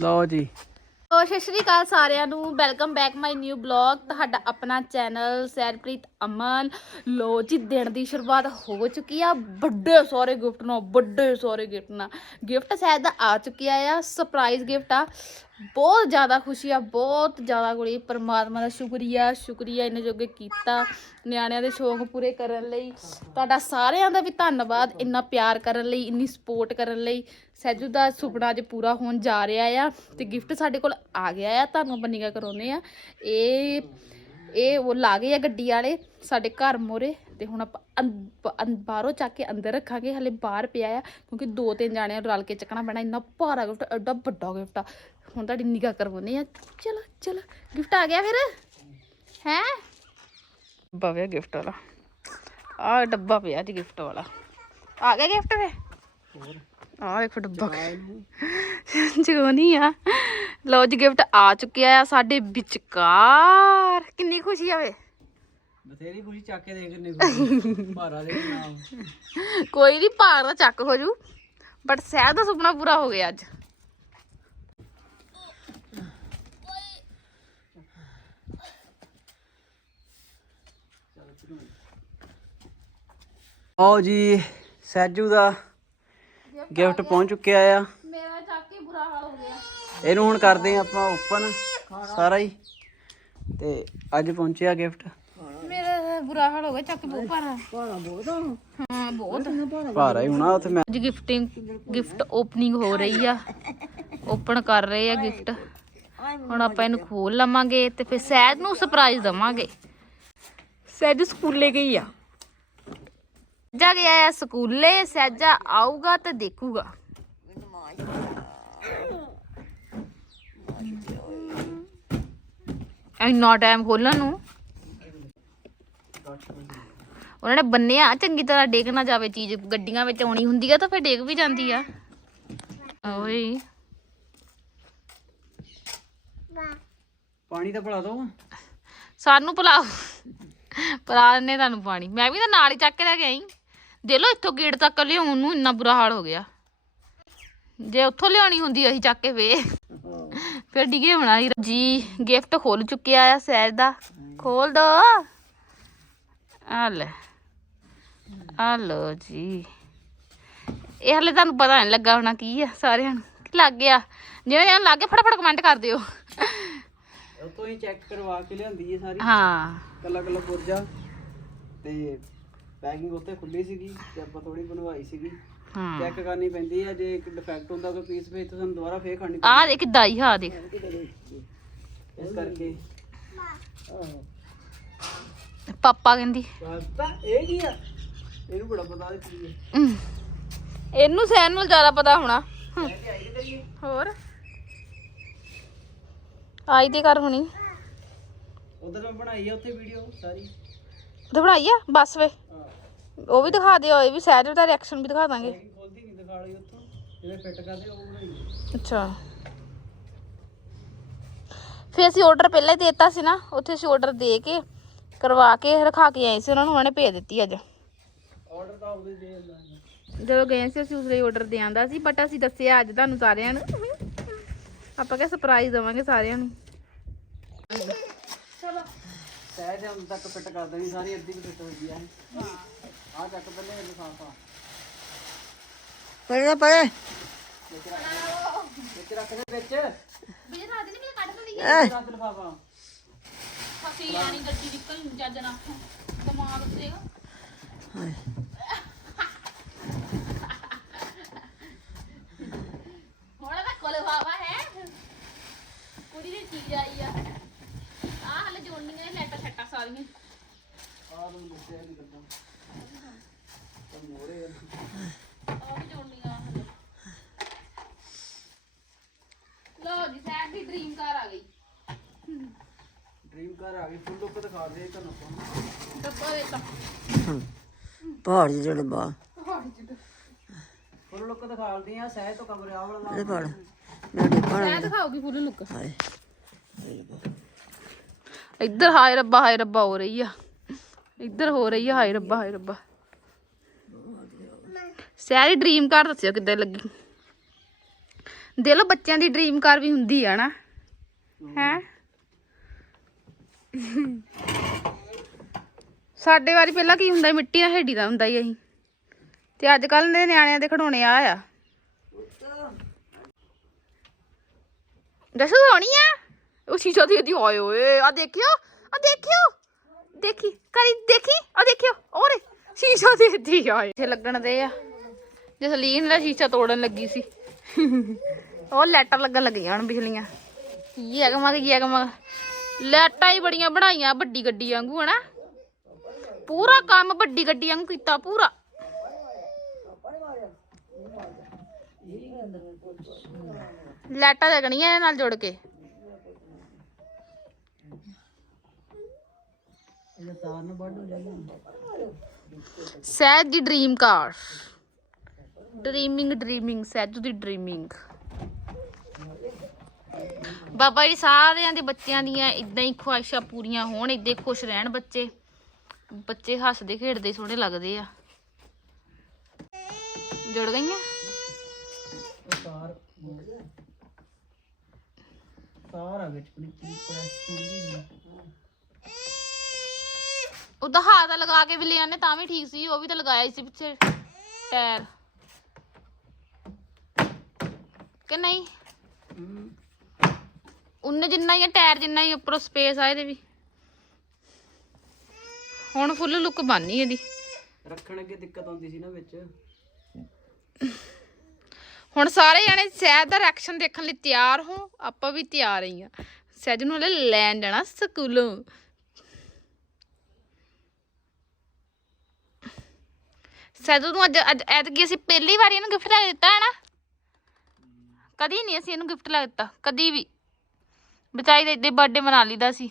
ਲਓ ਜੀ। ਸੋ, ਸਤਿ ਸ਼੍ਰੀ ਅਕਾਲ ਸਾਰਿਆਂ ਨੂੰ। Welcome back my new blog. ਤੁਹਾਡਾ ਆਪਣਾ ਚੈਨਲ ਸੈਰਪ੍ਰੀਤ ਅਮਨ। ਲੋ ਜੀ, ਦਿਨ ਦੀ ਸ਼ੁਰੂਆਤ ਹੋ ਚੁੱਕੀ ਆ। ਵੱਡੇ ਸਾਰੇ ਗਿਫਟ ਨਾਲ ਵੱਡੇ ਸਾਰੇ ਗਿਫਟ ਨਾਲ। ਗਿਫਟ ਸ਼ਾਇਦ ਆ ਚੁੱਕਿਆ ਆ। ਸਰਪ੍ਰਾਈਜ਼ ਗਿਫਟ ਆ। ਬਹੁਤ ਜ਼ਿਆਦਾ ਖੁਸ਼ੀ ਆ। ਬਹੁਤ ਜ਼ਿਆਦਾ ਕੁੜੀ, ਪਰਮਾਤਮਾ ਦਾ ਸ਼ੁਕਰੀਆ। ਸ਼ੁਕਰੀਆ ਇਹਨੇ ਜੋਗੇ ਕੀਤਾ ਨਿਆਣਿਆਂ ਦੇ ਸ਼ੌਕ ਪੂਰੇ ਕਰਨ ਲਈ। ਤੁਹਾਡਾ ਸਾਰਿਆਂ ਦਾ ਵੀ ਧੰਨਵਾਦ। ਇੰਨਾ ਪਿਆਰ ਕਰਨ ਲਈ, ਇੰਨੀ ਸਪੋਰਟ ਕਰਨ ਲਈ। ਸਹਿਜੂ ਦਾ ਸੁਪਨਾ ਅੱਜ ਪੂਰਾ ਹੋਣ ਜਾ ਰਿਹਾ ਆ ਤੇ ਗਿਫਟ ਸਾਡੇ ਕੋਲ ਆ ਗਿਆ ਆ, ਤੁਹਾਨੂੰ ਆਪਾਂ ਨਿਗਾ ਕਰਾਉਨੇ ਆ। ਇਹ ਇਹ ਉਹ ਲਾ ਗਏ ਆ ਗੱਡੀ ਵਾਲੇ, ਸਾਡੇ ਘਰ ਮੋਰੇ, ਤੇ ਹੁਣ ਆਪਾਂ ਅੰ- ਬਾਹਰੋਂ ਚੱਕ ਕੇ ਅੰਦਰ ਰੱਖਾਂਗੇ, ਹਲੇ ਬਾਹਰ ਪਿਆ ਆ, ਕਿਉਂਕਿ ਦੋ ਤਿੰਨ ਜਾਣਿਆਂ ਨੂੰ ਰਲ ਕੇ ਚੱਕਣਾ ਪੈਣਾ, ਇੰਨਾ ਭਾਰਾ ਗਿਫਟ, ਐਡਾ ਵੱਡਾ ਗਿਫਟ ਆ। ਹੁਣ ਤੁਹਾਡੀ ਨਿਗਾਹ ਕਰਵਾਉਨੇ ਆ। ਚਲੋ ਚਲੋ, ਗਿਫਟ ਆ ਗਿਆ ਫਿਰ? ਹੈ? ਡੱਬਾ ਪਿਆ ਗਿਫਟ ਵਾਲਾ। ਆ ਡੱਬਾ ਪਿਆ ਜੀ ਗਿਫਟ ਵਾਲਾ। ਆ ਗਿਆ ਗਿਫਟ ਵੇ ਆ ਦੇਖੋ ਡੱਬਾ। ਜਗੋਨੀ ਆ। ਲਓ ਜੀ ਗਿਫਟ ਆ ਚੁੱਕਿਆ ਆ ਸਾਡੇ ਵਿਚਕਾਰ। ਕਿੰਨੀ ਖੁਸ਼ੀ ਆਵੇ ਬਥੇਰੀ ਖੁਸ਼ੀ ਚੱਕ ਕੇ ਦੇਖ ਨੇ ਭਾਰਾ ਦੇ ਨਾਮ। ਕੋਈ ਨਹੀਂ ਭਾਰ ਦਾ ਚੱਕ ਹੋ ਜੂ। ਬਟ ਸਹਿਜ ਦਾ ਸੁਪਨਾ ਪੂਰਾ ਹੋ ਗਿਆ ਅੱਜ। ਆਓ ਜੀ ਸੈਜੂ ਦਾ ਗਿਫਟ ਪਹੁੰਚ ਚੁੱਕਿਆ ਆ। ਮੇਰਾ ਚੱਕ ਕੇ ਬੁਰਾ ਹਾਲ ਹੋ ਗਿਆ। ਇਹਨੂੰ ਹੁਣ ਕਰਦੇ ਆ ਆਪਾਂ ਓਪਨ ਸਾਰਾ ਹੀ। ਤੇ ਅੱਜ ਪਹੁੰਚਿਆ ਗਿਫਟ। ਮੇਰਾ ਬੁਰਾ ਹਾਲ ਹੋ ਗਿਆ ਚੱਕ ਬਹੁਤ ਭਾਰਾ। ਭਾਰਾ ਬਹੁਤ ਹਾਂ ਬਹੁਤ। ਭਾਰਾ ਹੀ ਹੋਣਾ ਉੱਥੇ ਮੈਂ। ਅੱਜ ਗਿਫਟਿੰਗ ਗਿਫਟ ਓਪਨਿੰਗ ਹੋ ਰਹੀ ਆ। ਓਪਨ ਕਰ ਰਹੇ ਆ ਗਿਫਟ। ਹੁਣ ਆਪਾਂ ਇਹਨੂੰ ਖੋਲ ਲਵਾਂਗੇ ਤੇ ਫਿਰ ਸਹਿਜ ਨੂੰ ਸਰਪ੍ਰਾਈਜ਼ ਦਵਾਂਗੇ। ਸਹਿਜ ਸਕੂਲੇ ਗਈ ਆ। ਜਾ ਗਿਆ ਆ ਸਕੂਲੇ ਸਹਿਜਾ ਆਊਗਾ ਤੇ ਦੇਖੂਗਾ। ਇੰਨਾ ਟਾਈਮ ਖੋਲਣ ਨੂੰ। ਉਹਨਾਂ ਨੇ ਬੰਨਿਆ ਚੰਗੀ ਤਰ੍ਹਾਂ ਡੇਗ ਨਾ ਜਾਵੇ ਚੀਜ਼ ਗੱਡੀਆਂ ਵਿੱਚ ਆਉਣੀ ਹੁੰਦੀ ਆ ਤਾਂ ਫਿਰ ਡੇਗ ਵੀ ਜਾਂਦੀ ਆ। ਓਏ। ਪਾਣੀ ਤਾਂ ਪਿਲਾ ਦੋ। ਸਾਨੂੰ ਪਿਲਾਓ। ਪਿਲਾ ਤੁਹਾਨੂੰ ਪਾਣੀ। ਮੈਂ ਵੀ ਤਾਂ ਨਾਲ ਹੀ ਚੱਕ ਕੇ ਲੈ ਕੇ ਆਈ। ਦੇ ਲੋ ਇੱਥੋਂ ਗੇਟ ਤੱਕ ਲਿਆਉਣ ਨੂੰ ਇੰਨਾ ਬੁਰਾ ਹਾਲ ਹੋ ਗਿਆ। ਜੇ ਉੱਥੋਂ ਲਿਆਉਣੀ ਹੁੰਦੀ ਅਸੀਂ ਚੱਕ ਕੇ ਵੇ ਫਿਰ ਡਿਗੇ ਹੋਣਾ। ਜੀ ਗਿਫਟ ਖੋਲ ਚੁੱਕਿਆ ਆ ਸੈਰ ਦਾ। ਖੋਲ ਦੋ। ਆ ਲੈ। ਆ ਲੋ ਜੀ। ਇਹ ਹਲੇ ਤੁਹਾਨੂੰ ਪਤਾ ਨਹੀਂ ਲੱਗਾ ਹੋਣਾ ਕੀ ਆ ਸਾਰਿਆਂ ਨੂੰ। ਕੀ ਲੱਗ ਗਿਆ। ਜਿਹੜੇ ਜਣ ਲੱਗ ਗਏ ਫਟਾਫਟ ਕਮੈਂਟ ਕਰ ਦਿਓ। ਉਤੋਂ ਹੀ ਚੈੱਕ ਕਰਵਾ ਕੇ ਲਿਆਂਦੀ ਹੈ ਸਾਰੀ। ਹਾਂ। ਕੱਲਾ ਕੱਲਾ ਪੁਰਜਾ। ਤੇ ਪੈਕਿੰਗ ਉੱਤੇ ਖੁੱਲੀ ਸੀਗੀ ਤੇ ਆਪਾਂ ਥੋੜੀ ਬਣਵਾਈ ਸੀਗੀ। ਹਾਂ। ਚੈੱਕ ਕਰਨੀ ਪੈਂਦੀ ਹੈ ਜੇ ਇੱਕ ਡਿਫੈਕਟ ਹੁੰਦਾ ਕੋਈ ਪੀਸ ਵਿੱਚ ਤਾਂ ਸਾਨੂੰ ਦੁਬਾਰਾ ਫੇਰ ਖਾਣੀ ਆ ਦੇਖ ਦਾਈ ਹਾਂ ਦੇਖ। ਪੈਂਦੀ ਇਸ ਕਰਕੇ। ਪਾਪਾ ਕਹਿੰਦੀ। ਪਾਸਤਾ ਇਹ ਕੀ ਆ? ਇਹਨੂੰ ਬੜਾ ਪਤਾ ਹੈ ਕੀ ਹੈ। ਹਮ, ਇਹਨੂੰ ਸੈਨ ਨੂੰ ਜ਼ਿਆਦਾ ਪਤਾ ਹੋਣਾ। ਹਮ, ਲੈ ਕੇ ਆਈ ਹੋਰ? ਆਈ ਦੇ ਘਰ ਹੁਣੀ। ਉਧਰ ਮੈਂ ਬਣਾਈ ਆ ਉੱਥੇ ਵੀਡੀਓ ਸਾਰੀ। ਤੇ ਬਣਾਈ ਆ? ਬਸ ਵੇ। ਉਹ ਵੀ ਦਿਖਾ ਦਿਓ ਇਹ ਵੀ ਸਹਿਜ ਦਾ ਰਿਐਕਸ਼ਨ ਵੀ ਦਿਖਾ ਦਾਂਗੇ। ਪੈਕਿੰਗ ਖੋਲਦੀ ਨਹੀਂ ਦਿਖਾ ਲਈ ਉੱਥੋਂ। ਜਿਹੜੇ ਫਿੱਟ ਕਰਦੇ ਉਹ ਬਣਾਈ ਅੱਛਾ। ਫਿਰ ਅਸੀਂ ਆਰਡਰ ਪਹਿਲਾਂ ਹੀ ਦੇਤਾ ਸੀ ਨਾ ਉੱਥੇ ਅਸੀਂ ਆਰਡਰ ਦੇ ਕੇ ਕਰਵਾ ਕੇ ਰਖਾ ਕੇ ਆਏ ਸੀ ਉਹਨਾਂ ਨੂੰ ਉਹਨਾਂ ਨੇ ਭੇਜ ਦਿੱਤੀ ਅੱਜ। ਆਰਡਰ ਤਾਂ ਉਹਦੇ ਦੇ ਦਿੰਦਾ ਜਦੋਂ ਗਏ ਸੀ ਅਸੀਂ ਉਸ ਲਈ ਆਰਡਰ ਦੇ ਆਂਦਾ ਸੀ ਬਟ ਅਸੀਂ ਦੱਸਿਆ ਅੱਜ ਤੁਹਾਨੂੰ ਸਾਰਿਆਂ ਨੂੰ। ਆਪਾਂ ਕਿਹਾ ਸਰਪ੍ਰਾਈਜ਼ ਦੇਵਾਂਗੇ ਸਾਰਿਆਂ ਨੂੰ। ਸਹਿਜ ਹੁਣ ਤੱਕ ਫਿੱਟ ਕਰ ਦੇਣੀ ਸਾਰੀ ਅੱਧੀ ਵੀ ਫਿੱਟ ਹੋ ਗਈ ਹੈ ਆ ਚੱਕ ਪਹਿਲੇ ਲਿਫਾਫਾ ਪੜੇ ਪੜੇ ਵਿੱਚ ਰੱਖ ਦੇ। ਵਿੱਚ ਵੀ ਰਾਤ ਨਹੀਂ ਕੱਢ ਦਿੰਦੀ ਰੱਖ ਲਿਫਾਫਾ। ਫਸੀ ਜਾਣੀ ਗੱਡੀ ਨਿਕਲ ਚੱਜ ਨਾ ਦਿਮਾਗ ਤੇ ਹੁਣ ਤਾਂ ਕੋਲੇ ਬਾਬਾ ਹੈ। ਕੁੜੀ ਦੀ ਚੀਜ਼ ਆਈ ਆ। ਆ ਹਲੇ ਜੋੜਨੀਆਂ ਨੇ ਲੈਟਾ ਛੱਟਾ ਸਾਰੀਆਂ। ਆ ਨੂੰ ਦੱਸਿਆ ਨਹੀਂ ਕਰਦਾ ਤਾਂ ਮੋਰੇ ਉਹ ਵੀ ਜੋੜਨੀਆਂ ਹਲੇ ਲੋ ਜੀ ਸੈਡ ਦੀ ਡ੍ਰੀਮ ਕਾਰ ਆ ਗਈ ਕਾਰ ਆ ਗਈ ਫੁੱਲ ਲੁੱਕ ਦਿਖਾ ਦੇ ਤੁਹਾਨੂੰ ਆਪਾਂ। ਡੱਬਾ ਦੇ ਤਾਂ। ਪਹਾੜ ਜਿਹੜਾ ਬਾ ਫੁੱਲ ਲੁੱਕ ਦਿਖਾਉਂਦੀ ਆ ਸਹਿਜ ਤੋਂ ਕਮਰੇ ਆ ਵਾਲਾ ਇਹ ਪਹਾੜ ਮੈਂ ਦੇਖਣਾ ਮੈਂ ਦਿਖਾਉਗੀ ਫੁੱਲ ਲੁੱਕ। ਹਾਏ ਇੱਧਰ ਹਾਏ ਰੱਬਾ ਹਾਏ ਰੱਬਾ ਹੋ ਰਹੀ ਆ। ਇੱਧਰ ਹੋ ਰਹੀ ਆ ਹਾਏ ਰੱਬਾ ਹਾਏ ਰੱਬਾ। ਸਹਿਰੀ ਡ੍ਰੀਮ ਕਾਰ ਦੱਸਿਓ ਕਿੱਦਾਂ ਲੱਗੀ। ਦੇ ਲੋ ਬੱਚਿਆਂ ਦੀ ਡ੍ਰੀਮ ਕਾਰ ਵੀ ਹੁੰਦੀ ਆ ਨਾ। ਹੈ? ਸਾਡੇ ਵਾਰੀ ਪਹਿਲਾਂ ਕੀ ਹੁੰਦਾ ਸੀ, ਮਿੱਟੀ ਨਾਲ ਖੇਡੀ ਦਾ ਹੁੰਦਾ ਹੀ ਅਸੀਂ। ਤੇ ਅੱਜ ਕੱਲ ਦੇ ਨਿਆਣਿਆਂ ਦੇ ਖਿਡੌਣੇ ਆ ਆ। ਦੱਸੋ ਹੋਣੀ ਆ? ਉਹ ਸ਼ੀਸ਼ਾ ਦੀ ਦੀ ਹੋਏ ਓਏ ਆ ਦੇਖਿਓ ਆ ਦੇਖਿਓ ਦੇਖੀ ਕਰੀ ਦੇਖੀ ਆ ਦੇਖਿਓ ਓਰੇ ਸ਼ੀਸ਼ਾ ਦੀ ਦੀ ਆਏ ਇੱਥੇ ਲੱਗਣ ਦੇ ਆ। ਜਸਲੀਨ ਦਾ ਸ਼ੀਸ਼ਾ ਤੋੜਨ ਲੱਗੀ ਸੀ। ਉਹ ਲੈਟਰ ਲੱਗਣ ਲੱਗੀਆਂ ਹੁਣ ਬਿਜਲੀਆਂ। ਕੀ ਹੈਗਾ ਲੈਟਾਂ ਹੀ ਬੜੀਆਂ ਬਣਾਈਆਂ ਵੱਡੀ ਗੱਡੀ ਵਾਂਗੂ, ਹਨਾ? ਪੂਰਾ ਕੰਮ ਵੱਡੀ ਗੱਡੀ ਵਾਂਗੂ ਕੀਤਾ ਪੂਰਾ। ਲੈਟਾਂ ਲੱਗਣੀਆਂ ਇਹਦੇ ਨਾਲ ਜੁੜ ਕੇ। ਸਹਿਜ ਦੀ ਡ੍ਰੀਮ ਕਾਰ। ਡ੍ਰੀਮਿੰਗ ਡ੍ਰੀਮਿੰਗ, ਸਹਿਜ ਦੀ ਡ੍ਰੀਮਿੰਗ। ਬਾਬਾ ਜੀ ਸਾਰਿਆਂ ਦੇ ਬੱਚਿਆਂ ਦੀਆਂ ਇਦਾਂ ਹੀ ਖੁਆਇਸ਼ਾਂ ਪੂਰੀਆਂ ਹੋਣ ਇਦਾਂ ਖੁਸ਼ ਰਹਿਣ ਬੱਚੇ। ਬੱਚੇ ਹੱਸਦੇ, ਖੇਡਦੇ, ਸੋਹਣੇ ਲੱਗਦੇ ਆ। ਜੁੜ ਗਈਆਂ? ਉਹ ਵਿੱਚ ਕੋਈ ਪ੍ਰੈਸ ਹੁੰਦੀ ਉਹਦਾ ਹੱਥ ਲਗਾ ਕੇ ਵੀ ਲੈ ਆਨੇ ਤਾਂ ਵੀ ਠੀਕ ਸੀ, ਉਹ ਵੀ ਤਾਂ ਲਗਾਇਆ ਸੀ ਪਿੱਛੇ, ਟਾਇਰ। ਕਿ ਨਹੀਂ? ਉਹਨੇ ਜਿੰਨਾ ਹੀ ਆ, ਟਾਇਰ ਜਿੰਨਾ ਹੀ ਉੱਪਰੋਂ ਸਪੇਸ ਆ ਇਹਦੇ ਵੀ। ਹੁਣ ਫੁੱਲ ਲੁੱਕ ਬਾਨੀ ਇਹਦੀ। ਰੱਖਣ ਅੱਗੇ ਦਿੱਕਤ ਆਉਂਦੀ ਸੀ ਨਾ ਵਿੱਚ। ਹੁਣ ਸਾਰੇ ਜਣੇ ਸਹਿਜ ਦਾ ਰਿਐਕਸ਼ਨ ਦੇਖਣ ਲਈ ਤਿਆਰ ਹੋ ਆਪਾਂ ਵੀ ਤਿਆਰ ਹੀ ਆ। ਸਹਿਜ ਨੂੰ ਹਲੇ ਲੈਣ ਜਾਣਾ ਸਕੂਲੋਂ। ਸਹਿਜ ਨੂੰ ਅੱਜ ਅੱਜ ਐਤਕੀ ਅਸੀਂ ਪਹਿਲੀ ਵਾਰੀ ਇਹਨੂੰ ਗਿਫਟ ਲੈ ਦਿੱਤਾ ਹੈ ਨਾ। ਕਦੀ ਨਹੀਂ ਅਸੀਂ ਇਹਨੂੰ ਗਿਫਟ ਲੈ ਦਿੱਤਾ ਕਦੀ ਵੀ। ਬਚਾਈ ਦਾ ਇੱਦੇ ਬਰਥਡੇ ਮਨਾ ਲਈਦਾ ਸੀ।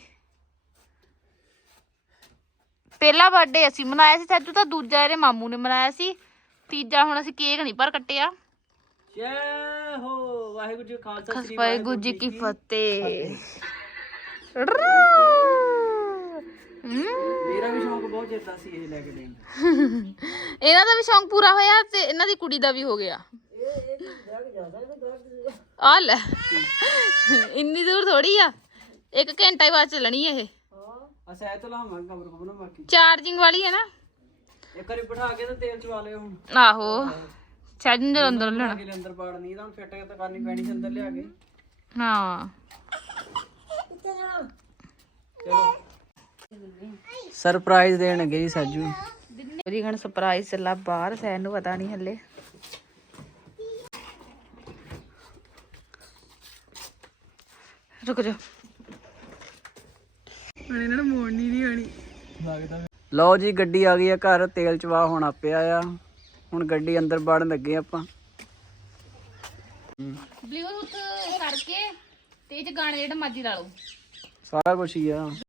ਪਹਿਲਾ ਬਰਥਡੇ ਅਸੀਂ ਮਨਾਇਆ ਸੀ ਸੱਜੂ ਤਾਂ ਦੂਜਾ ਇਹਦੇ ਮਾਮੂ ਨੇ ਮਨਾਇਆ ਸੀ। ਤੀਜਾ ਹੁਣ ਅਸੀਂ ਕੇਕ ਨਹੀਂ ਪਰ ਕੱਟਿਆ। ਜੈ ਹੋ ਵਾਹਿਗੁਰੂ ਜੀ ਕਾ ਖਾਲਸਾ ਸ੍ਰੀ ਵਾਹਿਗੁਰੂ ਜੀ ਕੀ ਫਤਿਹ। ਹਮ, ਮੇਰਾ ਵੀ ਸ਼ੌਂਕ ਬਹੁਤ ਚੇਤਾ ਸੀ ਇਹ ਲੈ ਕੇ ਦੇਣ ਇਹਨਾਂ ਦਾ ਵੀ ਸ਼ੌਂਕ ਪੂਰਾ ਹੋਇਆ ਤੇ ਇਹਨਾਂ ਦੀ ਕੁੜੀ ਦਾ ਵੀ ਹੋ ਗਿਆ। ਆ ਲੈ। ਇੰਨੀ ਦੂਰ ਥੋੜੀ ਆ। ਇੱਕ ਘੰਟਾ ਹੀ ਬਾਅਦ ਚੱਲਣੀ ਇਹ। ਅਸਾਂ ਇਹ ਤੋਂ ਲਾਵਾਂ ਕਬਰ ਕੋ ਨਾ ਬਾਕੀ। ਚਾਰਜਿੰਗ ਵਾਲੀ ਹੈ ਨਾ। ਇੱਕ ਵਾਰੀ ਬਿਠਾ ਕੇ ਤੇ ਤੇਲ ਚਵਾ ਲਿਓ ਹੁਣ। ਆਹੋ। ਚਾਰਜਿੰਗ ਦੇ ਅੰਦਰ ਲੈਣਾ ਅੰਦਰ ਪਾੜਨੀ ਹੁਣ ਫਿੱਟ ਤਾਂ ਕਰਨੀ ਪੈਣੀ ਅੰਦਰ ਲਿਆ ਕੇ। ਹਾਂ। ਚਲੋ ਸਰਪ੍ਰਾਈਜ਼ ਦੇਣ ਗਈ ਸਾਜੂ। ਉਹਦੀ ਹੁਣ ਸਰਪ੍ਰਾਈਜ਼ ਚੱਲਾ ਬਾਹਰ ਸੈਨ ਨੂੰ ਪਤਾ ਨਹੀਂ ਹੱਲੇ। ਰੁਕ ਜਾ ਇਹਨਾਂ ਨੂੰ ਮੋੜਨੀ ਨਹੀਂ ਆਣੀ ਲਓ ਜੀ ਗੱਡੀ ਆ ਗਈ ਆ ਘਰ ਤੇਲ ਚਵਾ ਹੋਣਾ ਪਿਆ ਆ। ਹੁਣ ਗੱਡੀ ਅੰਦਰ ਵੜਨ ਲੱਗੇ ਆਪਾਂ। ਬਲੂਟੁੱਥ ਕਰਕੇ ਤੇ ਇਹ ਚ ਗਾਣੇ ਜਿਹੜਾ ਮਰਜ਼ੀ ਲਾ ਲਓ। ਸਾਰਾ ਕੁਝ ਹੀ ਆ।